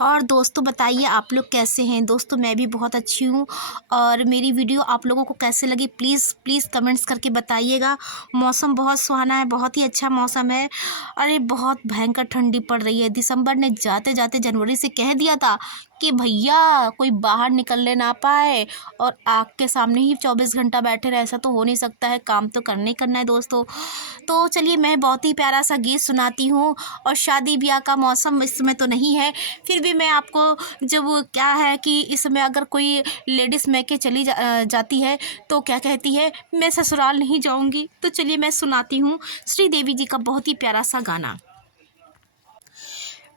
और दोस्तों बताइए आप लोग कैसे हैं। दोस्तों मैं भी बहुत अच्छी हूँ। और मेरी वीडियो आप लोगों को कैसे लगी प्लीज़ प्लीज़ कमेंट्स करके बताइएगा। मौसम बहुत सुहाना है, बहुत ही अच्छा मौसम है। अरे बहुत भयंकर ठंडी पड़ रही है। दिसंबर ने जाते जाते जनवरी से कह दिया था कि भैया कोई बाहर निकलने ना पाए और आग के सामने ही 24 घंटा बैठे रहे। ऐसा तो हो नहीं सकता है, काम तो करना ही करना है दोस्तों। तो चलिए मैं बहुत ही प्यारा सा गीत सुनाती हूँ। और शादी ब्याह का मौसम इस समय तो नहीं है, फिर भी मैं आपको जब क्या है कि इस समय अगर कोई लेडीज़ मैके जाती है तो क्या कहती है, मैं ससुराल नहीं जाऊँगी। तो चलिए मैं सुनाती हूँ श्रीदेवी जी का बहुत ही प्यारा सा गाना।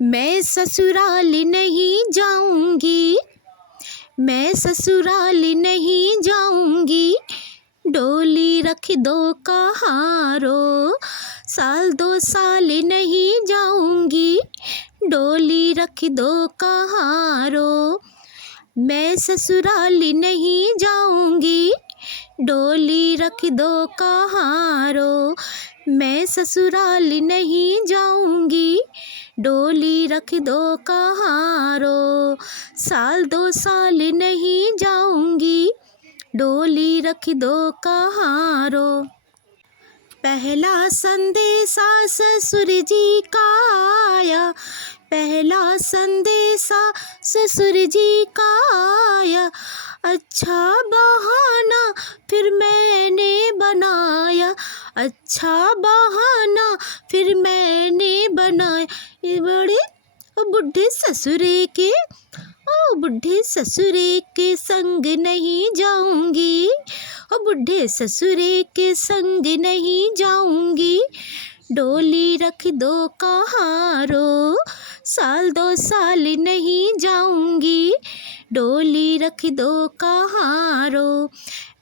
मैं ससुराल नहीं जाऊँगी, मैं ससुराल नहीं जाऊँगी, डोली रख दो कहारो, साल 2 साल नहीं जाऊँगी, डोली रख दो कहारो। मैं ससुराल नहीं जाऊँगी, डोली रख दो कहारो। मैं ससुराल नहीं जाऊँगी, डोली रख दो कहारो। साल 2 साल नहीं जाऊँगी, डोली रख दो कहारो। पहला संदेशा ससुर जी का आया, पहला संदेशा ससुर जी का आया। अच्छा बहाना फिर मैंने बनाया, अच्छा बहाना फिर मैंने बनाया। ये बड़े बुढ़े ससुरे के, ओ बुढ़े ससुरे के संग नहीं जाऊंगी, ओ बुढ़े ससुरे के संग नहीं जाऊंगी, डोली रख दो कहारो। साल 2 साल नहीं जाऊंगी, डोली रख दो कहारो।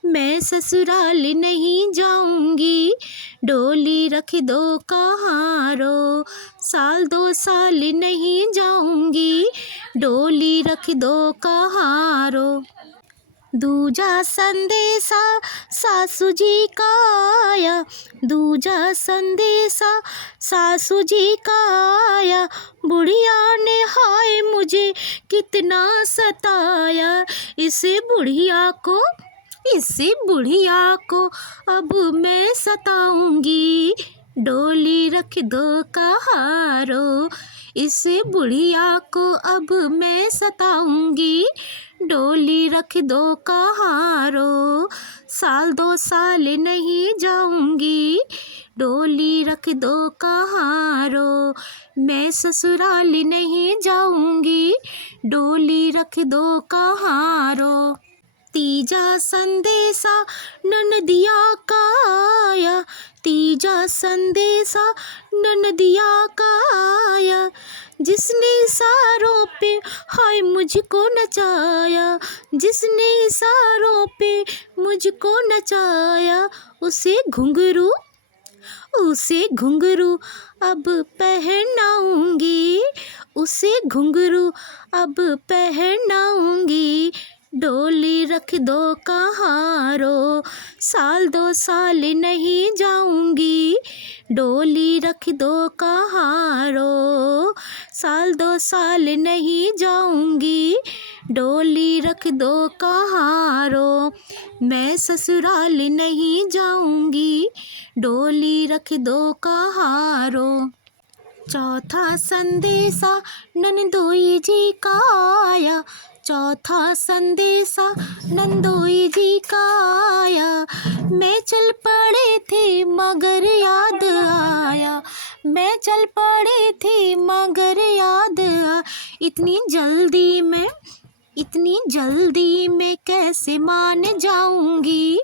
मैं ससुराल नहीं जाऊंगी, डोली रख दो कहारो। साल 2 साल नहीं जाऊंगी, डोली रख दो कहारो। दूजा संदेशा सासू जी का आया, दूजा संदेशा सासू जी का आया। बुढ़िया ने हाय मुझे कितना सताया, इसे बुढ़िया को, इसे बुढ़िया को अब मैं सताऊंगी, डोली रख दो कहारो। इसे बुढ़िया को अब मैं सताऊंगी, डोली रख दो कहारो। साल 2 साल नहीं जाऊंगी, डोली रख दो कहारो। मैं ससुराल नहीं जाऊंगी, डोली रख दो कहारो। तीजा संदेशा ननदिया का आया, तीजा संदेशा ननदिया का आया। जिसने इशारों पे हाय मुझको नचाया, जिसने इशारों पे मुझको नचाया। उसे घुंघरू, उसे घुंघरू अब पहनाऊंगी, उसे घुंघरू अब पहनाऊंगी, डोली रख दो कहारो। साल 2 साल नहीं जाऊंगी, डोली रख दो कहारो। साल 2 साल नहीं जाऊंगी, डोली रख दो कहारो। मैं ससुराल नहीं जाऊंगी, डोली रख दो कहारो। चौथा संदेशा नंदोई जी का आया, चौथा संदेशा नंदोई जी का आया। मैं चल पड़े थे मगर याद आया, मैं चल पड़े थे मगर याद आया। इतनी जल्दी में, इतनी जल्दी मैं कैसे मान जाऊंगी,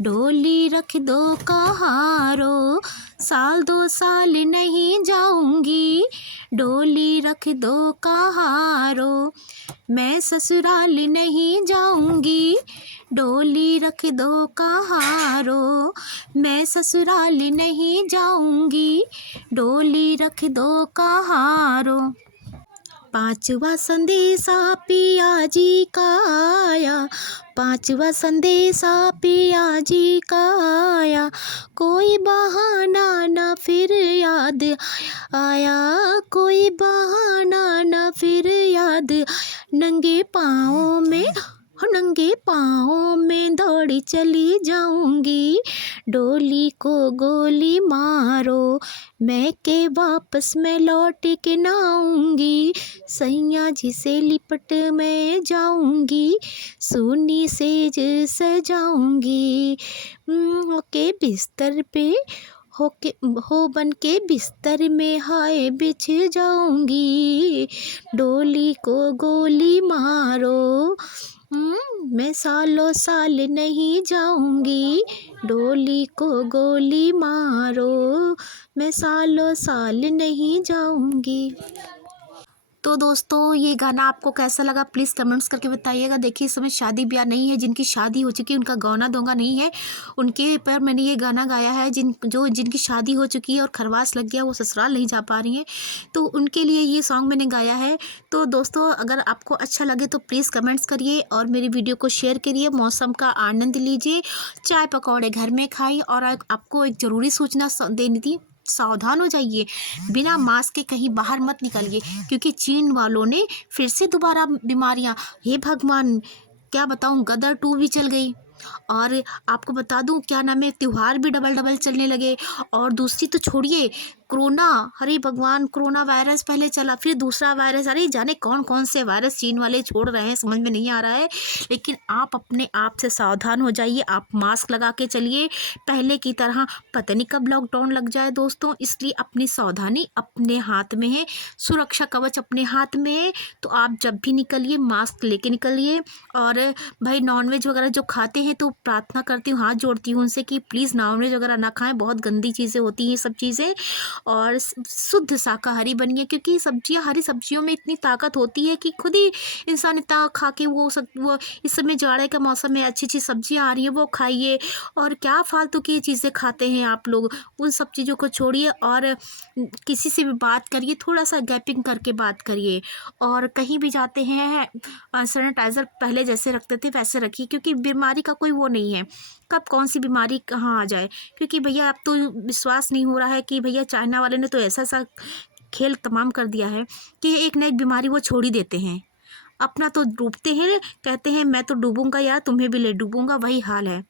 डोली रख दो कहारो। साल 2 साल नहीं जाऊंगी, डोली रख दो कहारो। मैं ससुराल नहीं जाऊंगी, डोली रख दो कहारो। मैं ससुराल नहीं जाऊंगी, डोली रख दो कहारो। पांचवा संदेशा पिया जी का आया, पांचवा संदेशा पिया जी का आया। कोई बहाना न फिर याद आया, कोई बहाना न फिर याद याद। नंगे पाँव में नंगे पाँव में दौड़ी चली जाऊंगी, डोली को गोली मारो मैं के वापस में लौट के ना आऊंगी, सैया जी से लिपट मैं जाऊंगी, सोनी सेज सजाऊंगी। होके बिस्तर पे होके हो बन के बिस्तर में हाय बिछ जाऊंगी, डोली को गोली मारो मैं सालों साल नहीं जाऊंगी, डोली को गोली मारो मैं सालों साल नहीं जाऊंगी। तो दोस्तों ये गाना आपको कैसा लगा प्लीज़ कमेंट्स करके बताइएगा। देखिए इस समय शादी ब्याह नहीं है, जिनकी शादी हो चुकी है उनका गौना दोंगा नहीं है, उनके पर मैंने ये गाना गाया है। जिनकी शादी हो चुकी है और खरवास लग गया वो ससुराल नहीं जा पा रही हैं, तो उनके लिए ये सॉन्ग मैंने गाया है। तो दोस्तों अगर आपको अच्छा लगे तो प्लीज़ कमेंट्स करिए और मेरी वीडियो को शेयर करिए, मौसम का आनंद लीजिए, चाय पकौड़े घर में खाइए। और आपको एक ज़रूरी सूचना देनी थी, सावधान हो जाइए, बिना मास्क के कहीं बाहर मत निकलिए, क्योंकि चीन वालों ने फिर से दोबारा बीमारियां, हे भगवान क्या बताऊं, गदर 2 भी चल गई। और आपको बता दूं क्या नाम है, त्यौहार भी डबल डबल चलने लगे। और दूसरी तो छोड़िए, कोरोना, अरे भगवान, कोरोना वायरस पहले चला, फिर दूसरा वायरस, अरे जाने कौन कौन से वायरस चीन वाले छोड़ रहे हैं, समझ में नहीं आ रहा है। लेकिन आप अपने आप से सावधान हो जाइए, आप मास्क लगा के चलिए, पहले की तरह पता नहीं कब लॉकडाउन लग जाए दोस्तों, इसलिए अपनी सावधानी अपने हाथ में है, सुरक्षा कवच अपने हाथ में है। तो आप जब भी निकलिए मास्क लेके निकलिए। और भाई नॉनवेज वगैरह जो खाते हैं तो प्रार्थना करती हूँ, हाथ जोड़ती हूँ उनसे कि प्लीज़ नॉनवेज वगैरह ना खाएं, बहुत गंदी चीज़ें होती हैं सब चीज़ें। और शुद्ध शाकाहारी बनिए, क्योंकि सब्जियां, हरी सब्जियों में इतनी ताकत होती है कि खुद ही इंसान इतना खा के वो इस समय जाड़े का मौसम में अच्छी अच्छी सब्जियां आ रही हैं वो खाइए। और क्या फालतू की चीज़ें खाते हैं आप लोग, उन सब चीज़ों को छोड़िए और किसी से भी बात करिए, थोड़ा सा गैपिंग करके बात करिए। और कहीं भी जाते हैं सैनिटाइज़र पहले जैसे रखते थे वैसे रखिए, क्योंकि बीमारी का कोई वो नहीं है, कब कौन सी बीमारी कहाँ आ जाए। क्योंकि भैया अब तो विश्वास नहीं हो रहा है कि भैया चाइना वाले ने तो ऐसा सा खेल तमाम कर दिया है कि एक न एक बीमारी वो छोड़ ही देते हैं। अपना तो डूबते हैं, कहते हैं मैं तो डूबूंगा यार तुम्हें भी ले डूबूंगा, वही हाल है।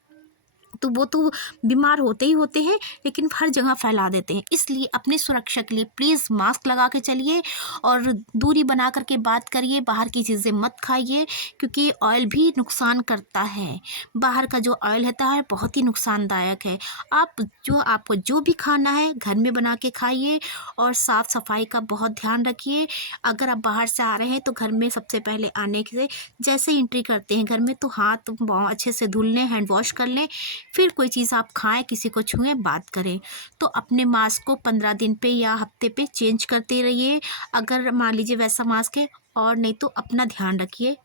तो वो तो बीमार होते ही होते हैं, लेकिन हर जगह फैला देते हैं। इसलिए अपनी सुरक्षा के लिए प्लीज़ मास्क लगा के चलिए और दूरी बना करके बात करिए, बाहर की चीज़ें मत खाइए, क्योंकि ऑयल भी नुकसान करता है। बाहर का जो ऑयल होता है बहुत ही नुकसानदायक है। आपको जो भी खाना है घर में बना के खाइए और साफ़ सफाई का बहुत ध्यान रखिए। अगर आप बाहर से आ रहे हैं तो घर में सबसे पहले आने से जैसे एंट्री करते हैं घर में तो हाथ पाँव अच्छे से धुल लें, हैंड वॉश कर लें, फिर कोई चीज़ आप खाएं, किसी को छुएं, बात करें। तो अपने मास्क को 15 दिन पे या हफ्ते पे चेंज करते रहिए, अगर मान लीजिए वैसा मास्क है, और नहीं तो अपना ध्यान रखिए।